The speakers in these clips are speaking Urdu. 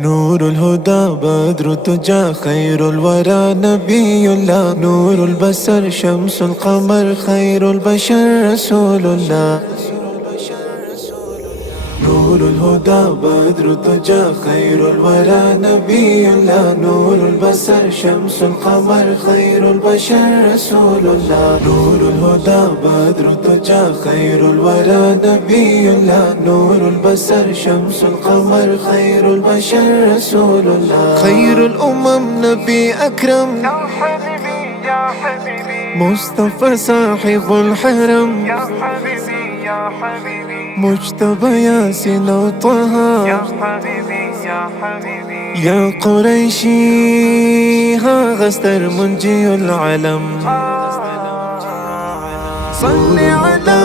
نور الهدى بدر الدجى خير الورى نبي الله. نور البصر شمس القمر خير البشر رسول الله. نور الهدى بدر الدجى خير الورى نبي الله. نور البصر شمس القمر خير البشر رسول الله. نور الهدى بدر الدجى خير الورى نبي الله. نور البصر شمس القمر خير البشر رسول الله. خير الأمم نبي أكرم يا حبيبي يا حبيبي مصطفى صاحب الحرم. يا حبيبي يا حبيبي مجتبى ياسين وطه. يا حبيبي يا حبيبي يا قريشي ها غستر منجي العالم. صل على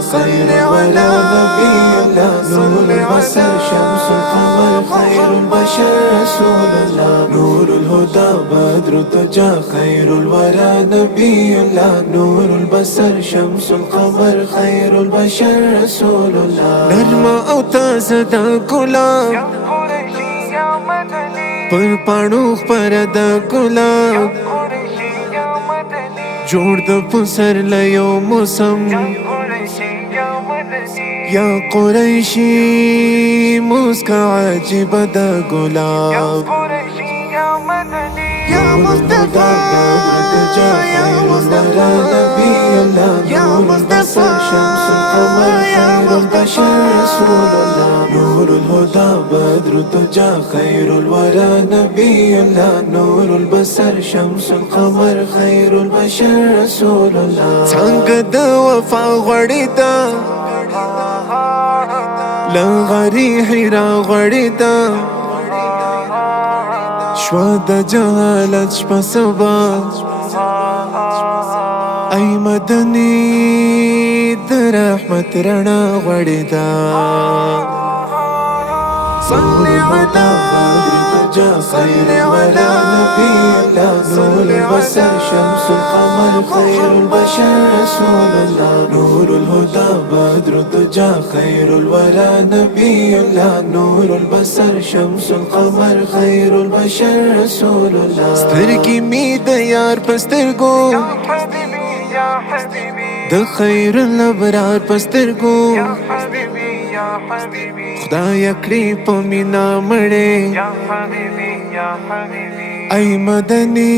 صل على نبي الله. نور البصر شمس القمر خير البشر رسول الله. نور الهدى بدر الدجى خير الورى نبي الله. نور البصر شمس القمر خير البشر رسول الله. نرمه او تازه د ګلاب يا قريشي يا مدني پر پاڼو خپر د ګلاب. قريشي يا مدني جوړ د پسر لیو موسم. يا قريشي يا مدني یا قریشی مسکا عجیب د يا ګلاب. قريشي يا مدني یا مصطفى یا مصطفى نبی الله. یا مصطفى شمس القمر خير البشر رسول الله. نور الهدى بدر الدجى خير الورى نبي الله. نور البصر شمس القمر خير البشر رسول الله. څنګه د وفا غړې ده لغری حرا غړې ده. شوا د جهالت شپه سبا ای مدني د رحمت رڼا غړې ده. صل على خير الورى نبي الله. نور البصر شمس القمر خير البشر رسول الله. نور الهدى بدر الدجى خير الورى نبي الله. نور البصر شمس القمر خير البشر رسول الله. سترګې می د یار پسترګو يا حبيبي يا حبيبي د خیر الابرار پسترګو. يا حبيبي يا حبيبي خدای کړی په مینا مړې يا حبيبي يا حبيبي ای مدني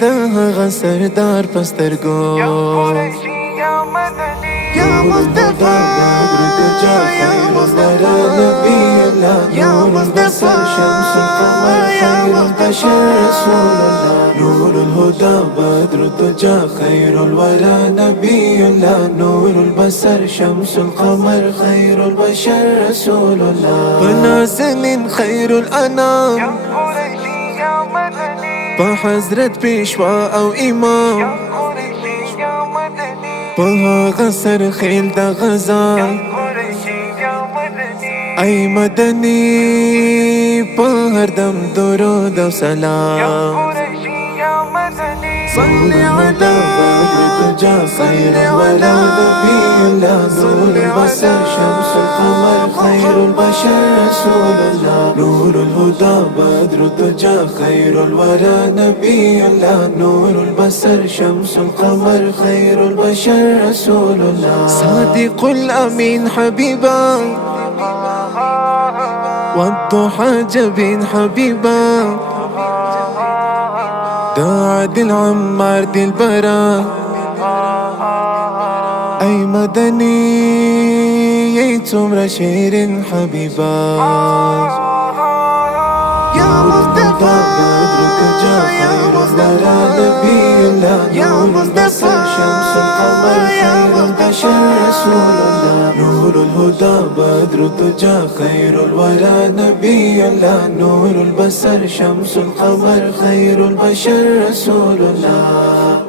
د هغه سردار پسترګو. يا قريشي يا مدني یا مصطفى یا مصطفى نبی الله. نور البصر شمس القمر خير البشر رسول الله. نور الهدى بدر الدجى خير الورى نبي الله. نور البصر شمس القمر خير البشر رسول الله. بنازل خير الانام يا قريشي يا مدني بحضرت پیشوا او امام. يا قريشي يا مدني په هغه سرخیل د غزا يا قريشي يا مدني ای مدني په هر دم درود او يا سلام. قريشي يا مدني صل على الدجى خير الورى نبي الله. نور البصر شمس القمر خير البشر رسول الله. نور الهدى بدر الدجى خير الورى نبي الله. نور البصر شمس القمر خير البشر رسول الله. صادق الأمين حبيبا والضحى جبين حبيبا. دا عادل عمار دلبرا ای مدني ای څومره شیرین حبیبا. یا مصطفى بدر الدجى خير الورى نبي الله. نور البصر شمس القمر خير البشر رسول الله. نور الهدى بدر الدجى خير الورى نبي الله. نور البصر شمس القمر خير البشر رسول الله.